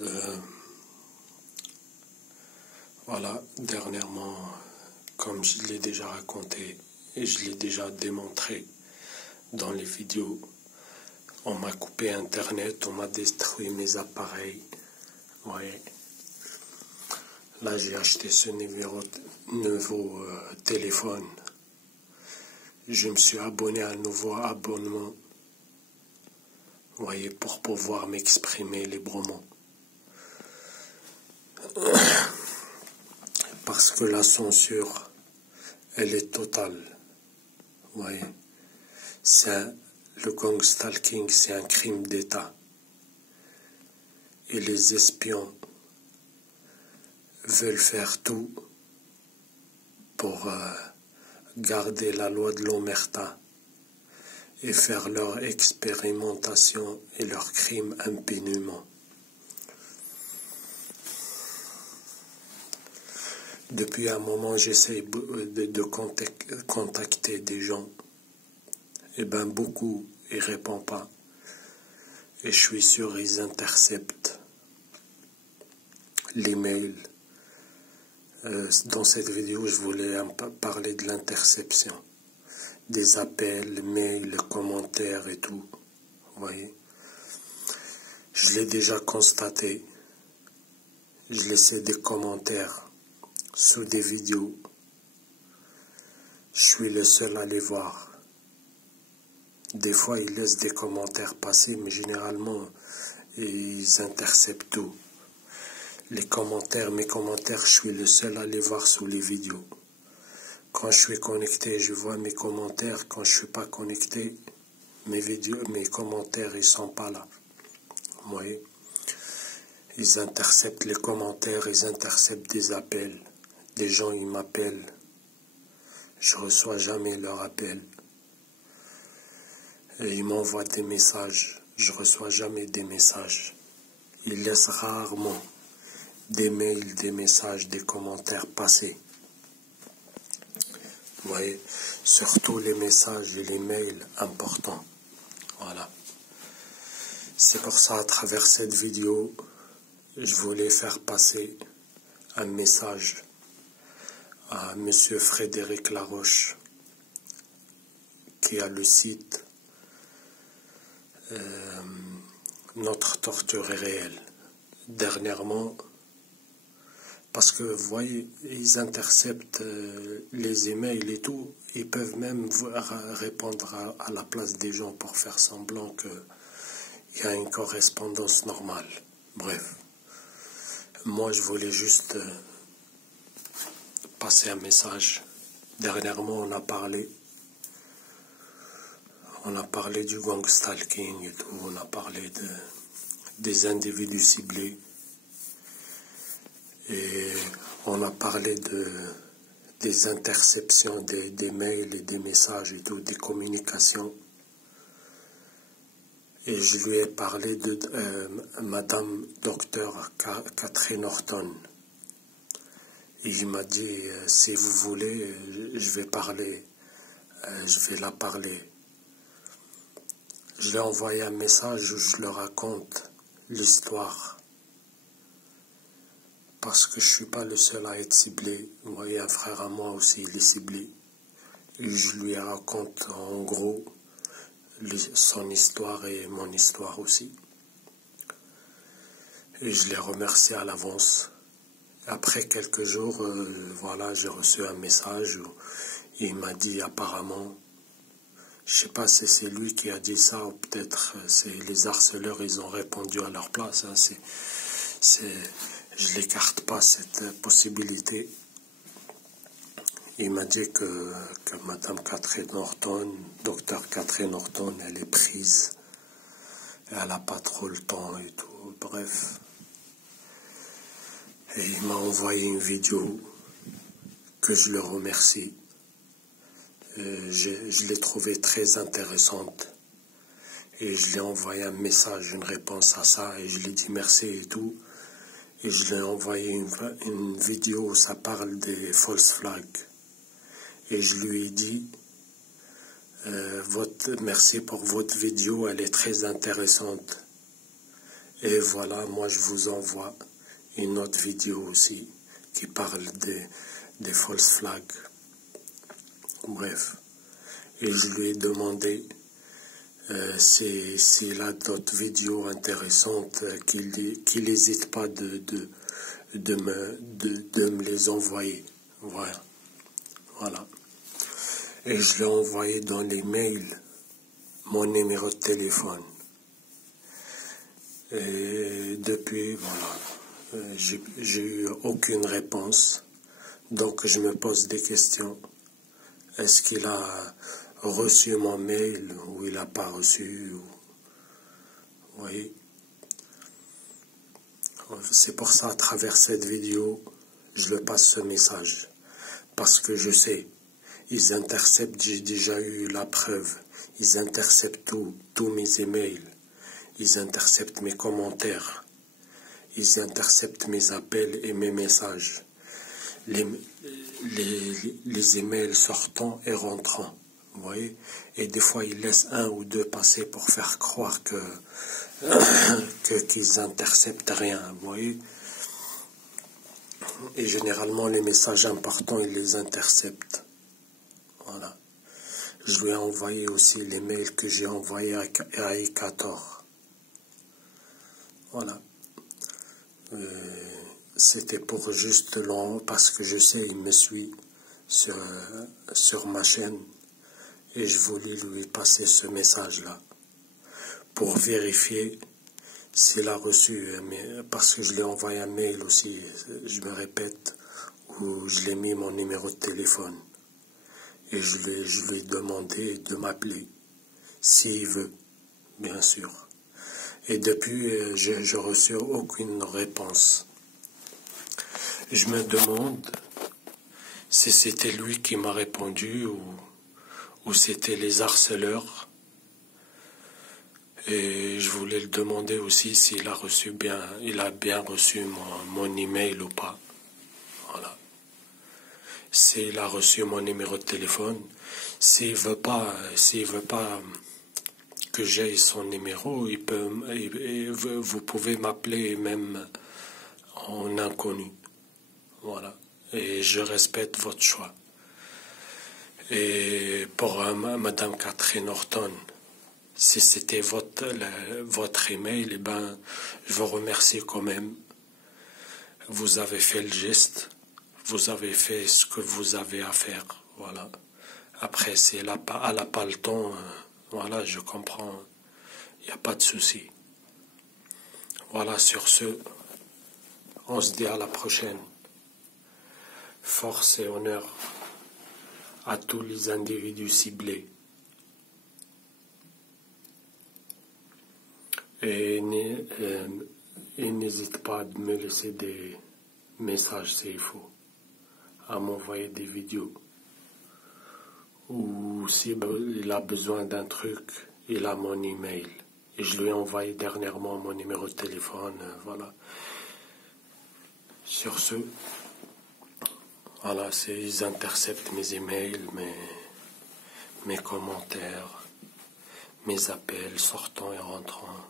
Euh, voilà, dernièrement, comme je l'ai déjà raconté et je l'ai déjà démontré dans les vidéos, on m'a coupé Internet, on m'a détruit mes appareils. Ouais. Là, j'ai acheté ce nouveau téléphone. Je me suis abonné à un nouveau abonnement. Vous voyez, pour pouvoir m'exprimer librement. Parce que la censure, elle est totale. Vous voyez, le gang stalking, c'est un crime d'État. Et les espions veulent faire tout pour garder la loi de l'omerta et faire leur expérimentation et leurs crimes impunément. Depuis un moment, j'essaie de contacter des gens. Et bien beaucoup, ils ne répondent pas. Et je suis sûr ils interceptent les mails. Dans cette vidéo, je voulais parler de l'interception. Des appels, mails, commentaires et tout. Vous voyez. Je l'ai déjà constaté. Je laissais des commentaires sous des vidéos. Je suis le seul à les voir. Des fois, ils laissent des commentaires passer, mais généralement, ils interceptent tout. Les commentaires, mes commentaires, je suis le seul à les voir sous les vidéos. Quand je suis connecté, je vois mes commentaires. Quand je ne suis pas connecté, mes commentaires, ils ne sont pas là. Vous voyez? Ils interceptent les commentaires, ils interceptent des appels. Des gens, ils m'appellent. Je ne reçois jamais leur appel. Et ils m'envoient des messages. Je ne reçois jamais des messages. Ils laissent rarement des mails, des messages, des commentaires passer. Vous voyez, surtout les messages et les mails importants. Voilà. C'est pour ça, à travers cette vidéo, je voulais faire passer un message à M. Frédéric Laroche, qui a le site Notre torture est réelle. Dernièrement, parce que vous voyez, ils interceptent les emails et tout, ils peuvent même répondre à la place des gens pour faire semblant qu'il y a une correspondance normale. Bref, moi je voulais juste passer un message. Dernièrement, on a parlé du gang stalking et tout, on a parlé des individus ciblés. Et on a parlé des interceptions des mails et des messages et tout, des communications. Et je lui ai parlé de Madame Docteur Catherine Horton. Et il m'a dit, si vous voulez, je vais la parler. Je lui ai envoyé un message où je leur raconte l'histoire. Parce que je ne suis pas le seul à être ciblé. Vous voyez, un frère à moi aussi, il est ciblé. Et je lui raconte en gros son histoire et mon histoire aussi. Et je l'ai remercié à l'avance. Après quelques jours, voilà, j'ai reçu un message où il m'a dit apparemment, je ne sais pas si c'est lui qui a dit ça ou peut-être c'est les harceleurs, ils ont répondu à leur place. Hein, je n'écarte pas cette possibilité. Il m'a dit que Madame Catherine Horton, Docteur Catherine Horton, elle est prise. Elle n'a pas trop le temps et tout. Bref. Et il m'a envoyé une vidéo que je le remercie. Je l'ai trouvée très intéressante. Et je lui ai envoyé un message, une réponse à ça. Et je lui ai dit merci et tout. Et je lui ai envoyé une vidéo où ça parle des false flags. Et je lui ai dit, merci pour votre vidéo, elle est très intéressante. Et voilà, moi je vous envoie une autre vidéo aussi qui parle des false flags. Bref, et je lui ai demandé s'il a d'autres vidéos intéressantes, qu'il n'hésite pas de me les envoyer. Voilà. Et je lui ai envoyé dans les mails mon numéro de téléphone. Et depuis, voilà, j'ai eu aucune réponse. Donc je me pose des questions. Est-ce qu'il a reçu mon mail ou il n'a pas reçu? Vous voyez? C'est pour ça, à travers cette vidéo, je le passe ce message. Parce que je sais, ils interceptent, j'ai déjà eu la preuve, ils interceptent tous mes emails, ils interceptent mes commentaires, ils interceptent mes appels et mes messages, les emails sortants et rentrants, vous voyez, et des fois ils laissent un ou deux passer pour faire croire qu'ils interceptent rien, vous voyez. Et généralement, les messages importants, ils les interceptent. Voilà. Je lui ai envoyé aussi les mails que j'ai envoyés à Ekator. Voilà. C'était pour juste parce que je sais, il me suit sur ma chaîne. Et je voulais lui passer ce message-là. Pour vérifier s'il a reçu, parce que je lui ai envoyé un mail aussi, je me répète, où je l'ai mis mon numéro de téléphone. Et je lui ai demandé de m'appeler, s'il veut, bien sûr. Et depuis, je n'ai reçu aucune réponse. Je me demande si c'était lui qui m'a répondu ou c'était les harceleurs. Et je voulais le demander aussi s'il a bien reçu mon email ou pas. Voilà. S'il a reçu mon numéro de téléphone, s'il veut pas que j'aie son numéro, vous pouvez m'appeler même en inconnu. Voilà. Et je respecte votre choix. Et pour Madame Catherine Horton, si c'était votre email, eh ben, je vous remercie quand même. Vous avez fait le geste, vous avez fait ce que vous avez à faire, voilà. Après, si elle n'a pas le temps, voilà, je comprends, il n'y a pas de souci. Voilà, sur ce, on se dit à la prochaine. Force et honneur à tous les individus ciblés. Et n'hésite pas à me laisser des messages s'il faut, à m'envoyer des vidéos. Ou s'il a besoin d'un truc, il a mon email. Et je lui ai envoyé dernièrement mon numéro de téléphone, voilà. Sur ce, voilà, ils interceptent mes emails, mes commentaires, mes appels sortants et rentrants.